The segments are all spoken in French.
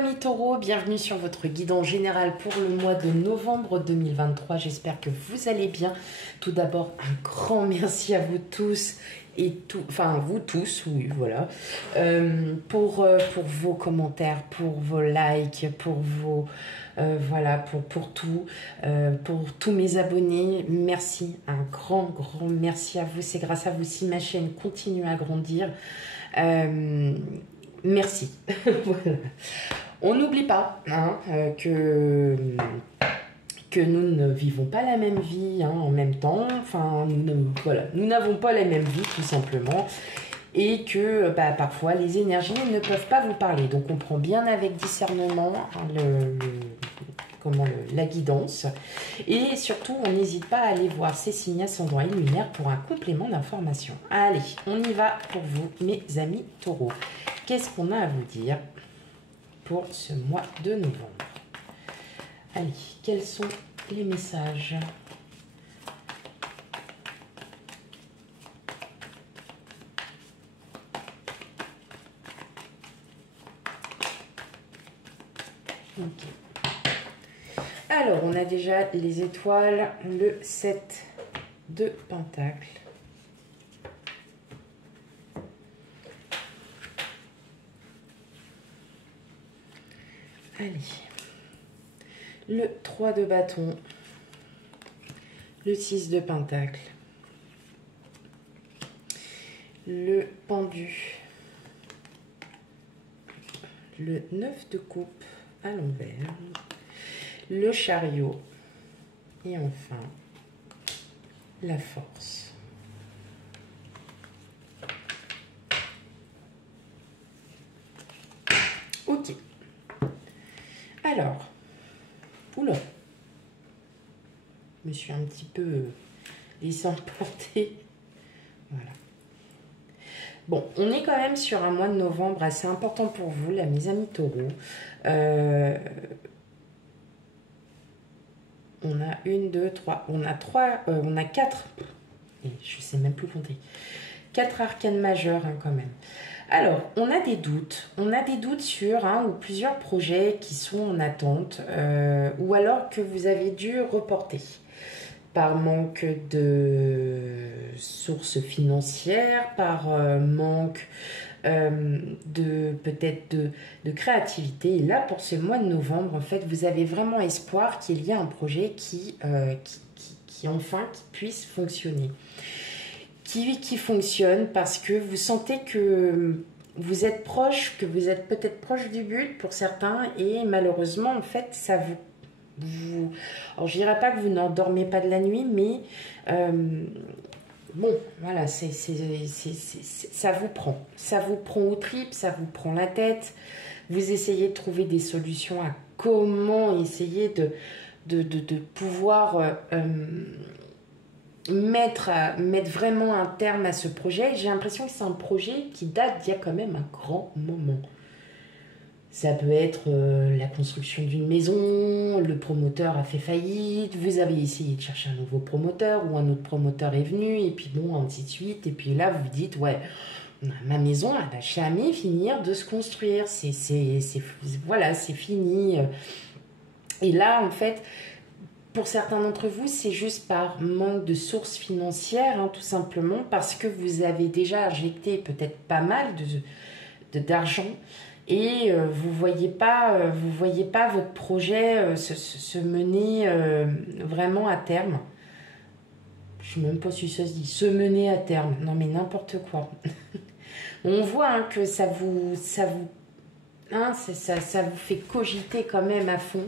amis taureaux, bienvenue sur votre guide en général pour le mois de novembre 2023. J'espère que vous allez bien. Tout d'abord, un grand merci à vous tous et vous tous, oui, voilà, pour vos commentaires, pour vos likes, pour vos voilà, pour tout, pour tous mes abonnés. Merci, un grand merci à vous. C'est grâce à vous si ma chaîne continue à grandir. Merci. Voilà. On n'oublie pas hein, que nous ne vivons pas la même vie hein, en même temps. Enfin, nous n'avons pas la même vie tout simplement. Et que parfois les énergies ne peuvent pas vous parler. Donc on prend bien avec discernement la guidance. Et surtout, on n'hésite pas à aller voir ces signes ascendants et lunaires pour un complément d'information. Allez, on y va pour vous, mes amis taureaux. Qu'est-ce qu'on a à vous dire pour ce mois de novembre? Allez, quels sont les messages? Ok. Alors, on a déjà les étoiles, le 7 de Pentacle. Allez, le 3 de bâton, le 6 de Pentacle, le pendu, le 9 de coupe à l'envers, le chariot et enfin la force. Ok. Alors, oula, je me suis un petit peu laissé emporter. Voilà. Bon, on est quand même sur un mois de novembre assez important pour vous, là, mes amis taureaux. On a une, deux, trois. On a quatre. Et je sais même plus compter. 4 arcanes majeures hein, quand même. Alors, on a des doutes. On a des doutes sur un ou plusieurs projets qui sont en attente ou alors que vous avez dû reporter par manque de sources financières, par manque peut-être de créativité. Et là, pour ce mois de novembre, en fait, vous avez vraiment espoir qu'il y ait un projet qui puisse fonctionner. Qui fonctionne parce que vous sentez que vous êtes proche, que vous êtes peut-être proche du but pour certains et malheureusement en fait ça alors je dirais pas que vous n'endormez pas de la nuit mais bon voilà ça vous prend aux tripes, ça vous prend la tête, vous essayez de trouver des solutions à comment essayer de pouvoir mettre vraiment un terme à ce projet. J'ai l'impression que c'est un projet qui date d'il y a quand même un grand moment. Ça peut être la construction d'une maison, le promoteur a fait faillite, vous avez essayé de chercher un nouveau promoteur ou un autre promoteur est venu et puis bon, ainsi de suite. Et puis là, vous vous dites, ouais, ma maison, elle va jamais finir de se construire. Voilà, c'est fini. Et là, en fait, pour certains d'entre vous, c'est juste par manque de sources financières, hein, tout simplement, parce que vous avez déjà injecté peut-être pas mal d'argent et vous voyez pas votre projet se mener vraiment à terme. Je ne sais même pas si ça se dit, se mener à terme. Non mais n'importe quoi. On voit hein, que ça vous fait cogiter quand même à fond.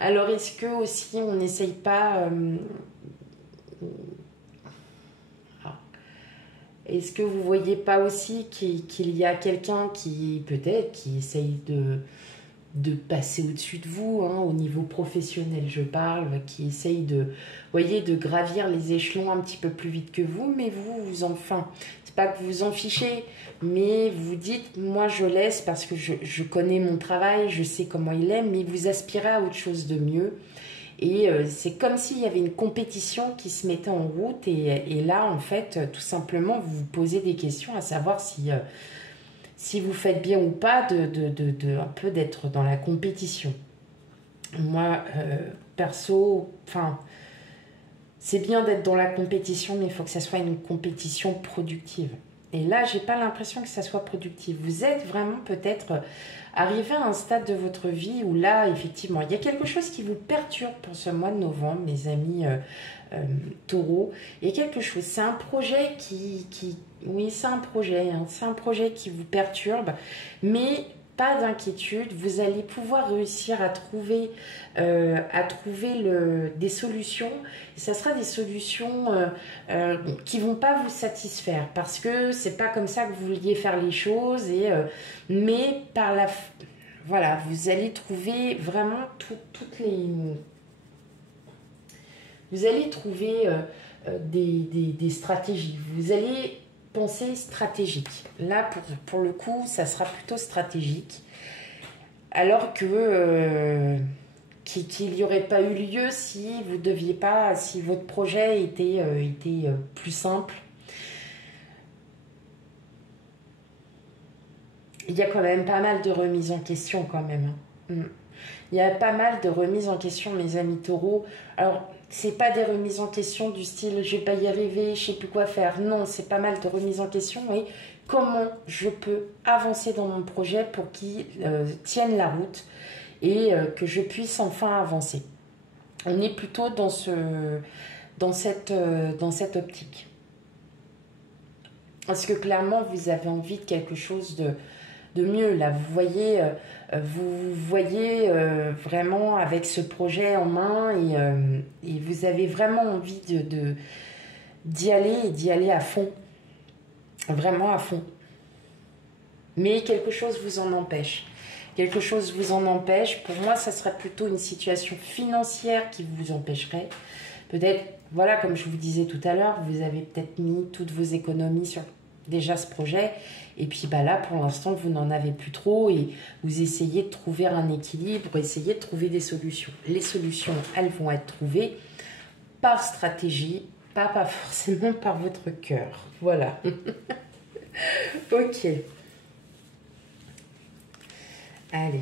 Alors, est-ce que aussi on n'essaye pas... est-ce que vous voyez pas aussi qu'il y a quelqu'un qui, peut-être, qui essaye de passer au-dessus de vous, hein, au niveau professionnel, je parle, qui essaye de gravir les échelons un petit peu plus vite que vous, mais c'est pas que vous en fichez, mais vous dites, moi je laisse parce que je connais mon travail, je sais comment il est, mais vous aspirez à autre chose de mieux. Et c'est comme s'il y avait une compétition qui se mettait en route et là, en fait, tout simplement, vous vous posez des questions à savoir si si vous faites bien ou pas, un peu d'être dans la compétition. Moi, perso, enfin, c'est bien d'être dans la compétition, mais il faut que ça soit une compétition productive. Et là, j'ai pas l'impression que ça soit productif. Vous êtes vraiment peut-être arrivé à un stade de votre vie où là, effectivement, il y a quelque chose qui vous perturbe pour ce mois de novembre, mes amis taureaux. Il y a quelque chose, c'est un projet oui, c'est un projet, hein, c'est un projet qui vous perturbe, mais pas d'inquiétude, vous allez pouvoir réussir à trouver des solutions. Et ça sera des solutions qui vont pas vous satisfaire parce que c'est pas comme ça que vous vouliez faire les choses. Mais voilà, vous allez trouver vraiment toutes les. Vous allez trouver des stratégies. Vous allez penser stratégique. Là, pour le coup, ça sera plutôt stratégique. Alors que qu'il n'y aurait pas eu lieu si vous deviez pas, si votre projet était plus simple. Il y a quand même pas mal de remises en question quand même. Il y a pas mal de remises en question, mes amis taureaux. Alors, c'est pas des remises en question du style je vais pas y arriver, je sais plus quoi faire. Non, c'est pas mal de remises en question. Et comment je peux avancer dans mon projet pour qu'il tienne la route et que je puisse enfin avancer. On est plutôt dans cette optique. Parce que clairement, vous avez envie de quelque chose de mieux. Là, vous voyez vraiment avec ce projet en main et vous avez vraiment envie d'y aller et d'y aller à fond. Vraiment à fond. Mais quelque chose vous en empêche. Quelque chose vous en empêche. Pour moi, ça serait plutôt une situation financière qui vous empêcherait. Peut-être, voilà, comme je vous disais tout à l'heure, vous avez peut-être mis toutes vos économies sur déjà ce projet. Et puis bah là, pour l'instant, vous n'en avez plus trop et vous essayez de trouver un équilibre, essayez de trouver des solutions. Les solutions, elles vont être trouvées par stratégie, pas forcément par votre cœur. Voilà. Ok. Allez.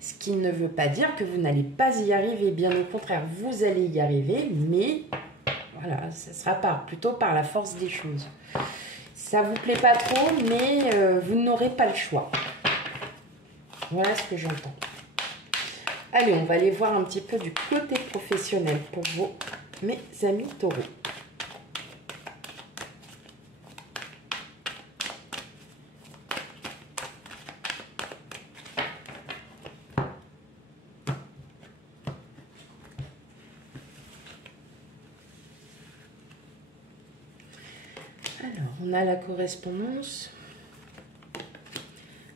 Ce qui ne veut pas dire que vous n'allez pas y arriver. Bien au contraire, vous allez y arriver, mais voilà, ça sera plutôt par la force des choses. Ça vous plaît pas trop, mais vous n'aurez pas le choix. Voilà ce que j'entends. Allez, on va aller voir un petit peu du côté professionnel pour vous, mes amis taureaux. Alors, on a la correspondance,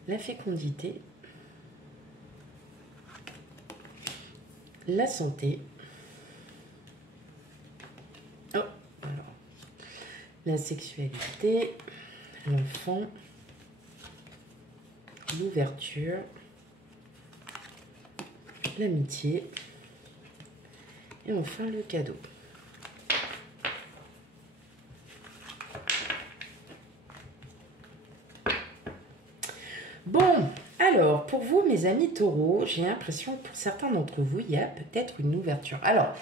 la fécondité, la santé, alors, la sexualité, l'enfant, l'ouverture, l'amitié et enfin le cadeau. Bon, alors, pour vous, mes amis taureaux, j'ai l'impression que pour certains d'entre vous, il y a peut-être une ouverture. Alors,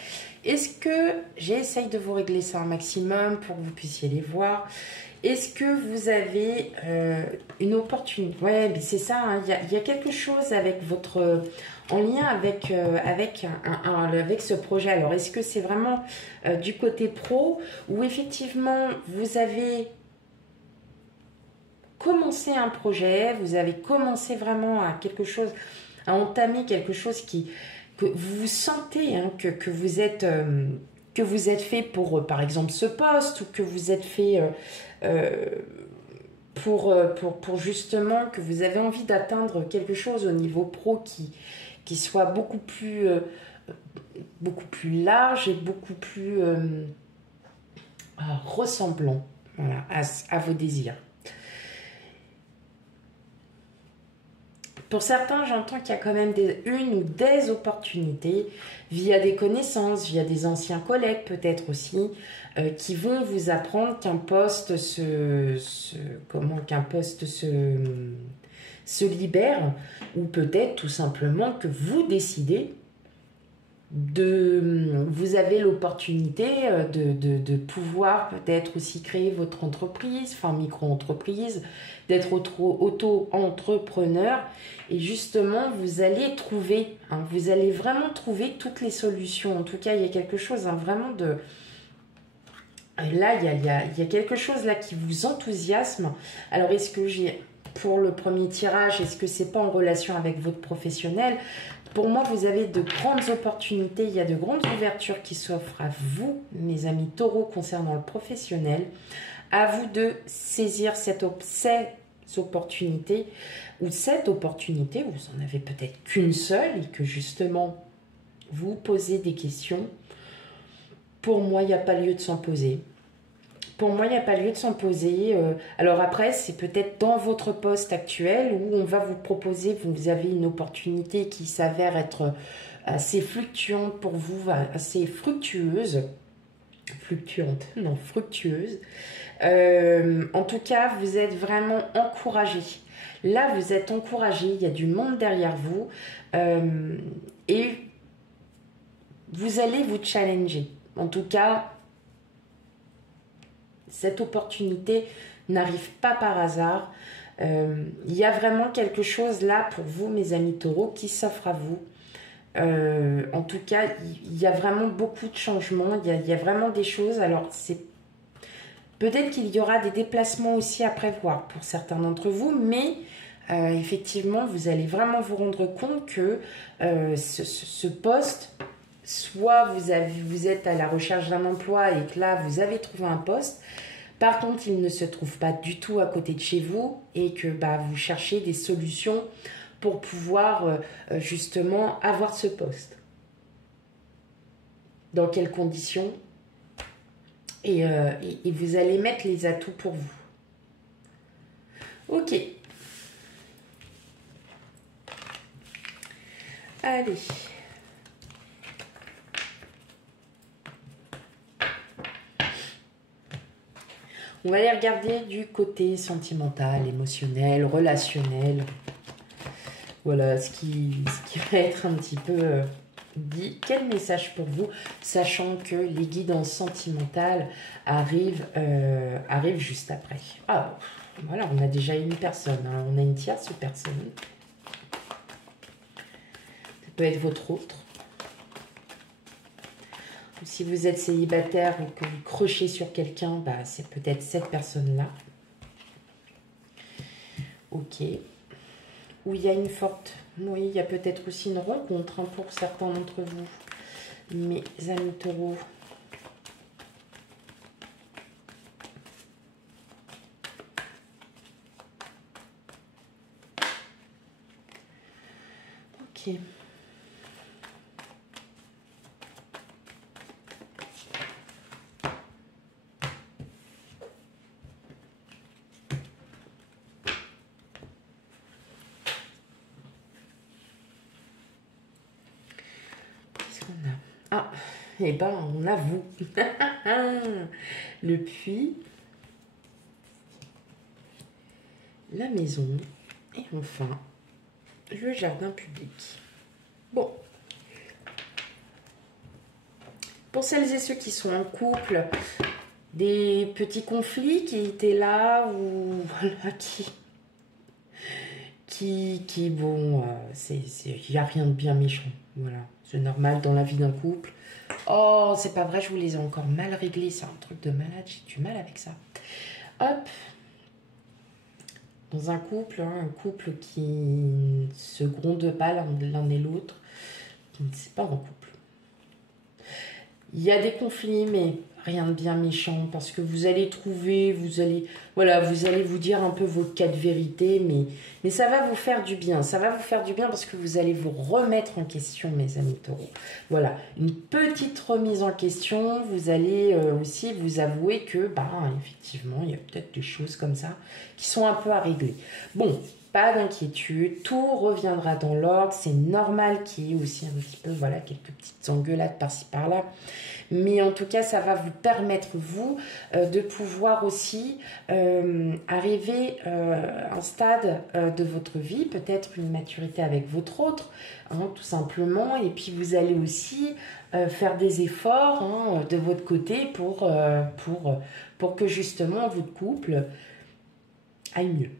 est-ce que j'essaye de vous régler ça un maximum pour que vous puissiez les voir? Est-ce que vous avez une opportunité? Ouais, mais c'est ça, hein, il y a quelque chose avec en lien avec ce projet. Alors, est-ce que c'est vraiment du côté pro ou effectivement, vous avez commencé un projet, vous avez commencé vraiment à entamer quelque chose que vous sentez hein, que vous êtes fait pour, par exemple, ce poste ou que vous êtes fait pour justement que vous avez envie d'atteindre quelque chose au niveau pro qui soit beaucoup plus large et beaucoup plus ressemblant voilà, à vos désirs. Pour certains, j'entends qu'il y a quand même une ou des opportunités via des connaissances, via des anciens collègues peut-être aussi, qui vont vous apprendre qu'un poste se libère, ou peut-être tout simplement que vous décidez vous avez l'opportunité de pouvoir peut-être aussi créer votre entreprise, enfin micro-entreprise, d'être auto-entrepreneur, et justement vous allez trouver, vous allez vraiment trouver toutes les solutions. En tout cas, il y a quelque chose vraiment de... Là, il y a quelque chose là qui vous enthousiasme. Alors, est-ce que pour le premier tirage, est-ce que c'est pas en relation avec votre professionnel? Pour moi, vous avez de grandes opportunités, il y a de grandes ouvertures qui s'offrent à vous, mes amis taureaux, concernant le professionnel. À vous de saisir ces opportunités, ou cette opportunité, vous en avez peut-être qu'une seule, et que justement, vous posez des questions. Pour moi, il n'y a pas lieu de s'en poser. Pour moi, il n'y a pas lieu de s'en poser. Alors après, c'est peut-être dans votre poste actuel où on va vous proposer, vous avez une opportunité qui s'avère être assez fluctuante pour vous, assez fructueuse. Fluctuante, non, fructueuse. En tout cas, vous êtes vraiment encouragé. Là, vous êtes encouragé, il y a du monde derrière vous. Et vous allez vous challenger. En tout cas, cette opportunité n'arrive pas par hasard. Il y a vraiment quelque chose là pour vous, mes amis taureaux, qui s'offre à vous. En tout cas, il y a vraiment beaucoup de changements. Il y a vraiment des choses. Alors, peut-être qu'il y aura des déplacements aussi à prévoir pour certains d'entre vous, mais effectivement, vous allez vraiment vous rendre compte que ce poste... Soit vous êtes à la recherche d'un emploi et que là, vous avez trouvé un poste. Par contre, il ne se trouve pas du tout à côté de chez vous et que vous cherchez des solutions pour pouvoir justement avoir ce poste. Dans quelles conditions? Et vous allez mettre les atouts pour vous. Ok. Allez. On va aller regarder du côté sentimental, émotionnel, relationnel. Voilà ce qui va être un petit peu dit. Quel message pour vous, sachant que les guidances sentimentales arrivent juste après. Ah, voilà, on a déjà une personne, on a une tierce personne. Ça peut être votre autre. Si vous êtes célibataire ou que vous crochez sur quelqu'un, c'est peut-être cette personne-là. Ok. Ou il y a une forte... Oui, il y a peut-être aussi une rencontre pour certains d'entre vous. Mes amis taureaux. Ok. Ah, et on a vous. Le puits, la maison et enfin le jardin public. Bon. Pour celles et ceux qui sont en couple, des petits conflits qui étaient là ou voilà, bon, il n'y a rien de bien méchant. Voilà, c'est normal dans la vie d'un couple. Oh, c'est pas vrai, je vous les ai encore mal réglés. C'est un truc de malade, j'ai du mal avec ça. Hop. Dans un couple qui ne se gronde pas l'un et l'autre, c'est pas un couple. Il y a des conflits, mais rien de bien méchant, parce que vous allez trouver, vous allez vous dire un peu vos cas de vérité, mais ça va vous faire du bien. Ça va vous faire du bien parce que vous allez vous remettre en question, mes amis taureaux. Voilà, une petite remise en question. Vous allez aussi vous avouer que, effectivement, il y a peut-être des choses comme ça qui sont un peu à régler. Bon, pas d'inquiétude, tout reviendra dans l'ordre. C'est normal qu'il y ait aussi un petit peu, voilà, quelques petites engueulades par-ci par-là. Mais en tout cas, ça va vous permettre, vous, de pouvoir aussi arriver à un stade de votre vie, peut-être une maturité avec votre autre, hein, tout simplement. Et puis, vous allez aussi faire des efforts hein, de votre côté pour que justement votre couple aille mieux.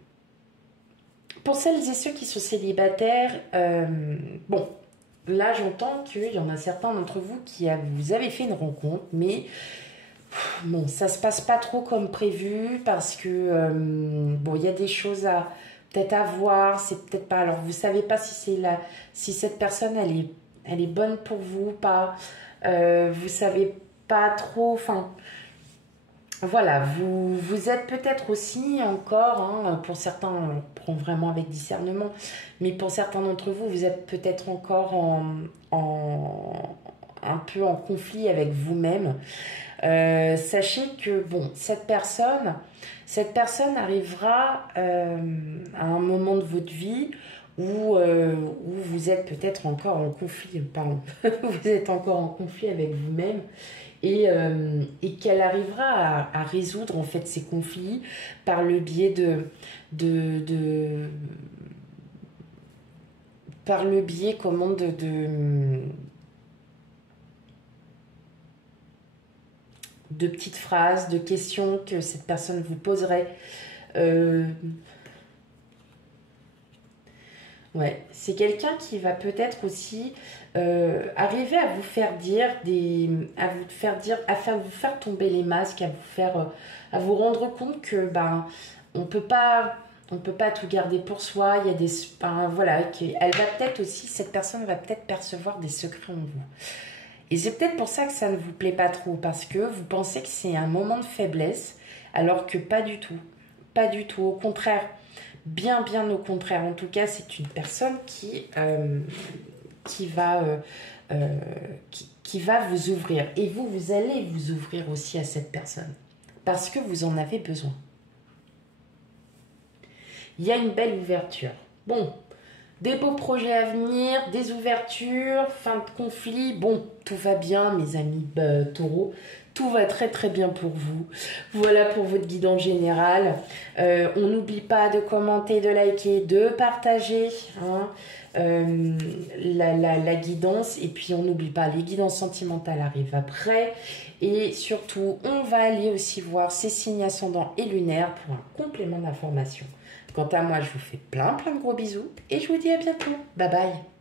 Pour celles et ceux qui sont célibataires, bon, là j'entends qu'il y en a certains d'entre vous vous avez fait une rencontre, mais bon, ça se passe pas trop comme prévu parce que bon, il y a des choses à peut-être à voir, c'est peut-être pas. Alors vous savez pas si cette personne elle est bonne pour vous ou pas. Vous savez pas trop, enfin. Voilà, vous êtes peut-être aussi encore, hein, pour certains, on prend vraiment avec discernement, mais pour certains d'entre vous, vous êtes peut-être encore un peu en conflit avec vous-même. Sachez que, bon, cette personne arrivera à un moment de votre vie où vous êtes peut-être encore en conflit, pardon, vous êtes encore en conflit avec vous-même. Et qu'elle arrivera à résoudre en fait ces conflits par le biais par le biais comment de petites phrases, de questions que cette personne vous poserait. Ouais, c'est quelqu'un qui va peut-être aussi arriver à vous faire dire à vous faire tomber les masques, à vous rendre compte que ben on peut pas tout garder pour soi. Il y a voilà, elle va peut-être aussi, cette personne va peut-être percevoir des secrets en vous. Et c'est peut-être pour ça que ça ne vous plaît pas trop, parce que vous pensez que c'est un moment de faiblesse, alors que pas du tout, pas du tout. Au contraire. Bien au contraire. En tout cas, c'est une personne qui va vous ouvrir. Et vous allez vous ouvrir aussi à cette personne. Parce que vous en avez besoin. Il y a une belle ouverture. Bon, des beaux projets à venir, des ouvertures, fin de conflit. Bon, tout va bien, mes amis taureaux. Tout va très bien pour vous. Voilà pour votre guidance générale. On n'oublie pas de commenter, de liker, de partager hein, la guidance. Et puis on n'oublie pas, les guidances sentimentales arrivent après. Et surtout, on va aller aussi voir ces signes ascendants et lunaires pour un complément d'information. Quant à moi, je vous fais plein de gros bisous. Et je vous dis à bientôt. Bye bye.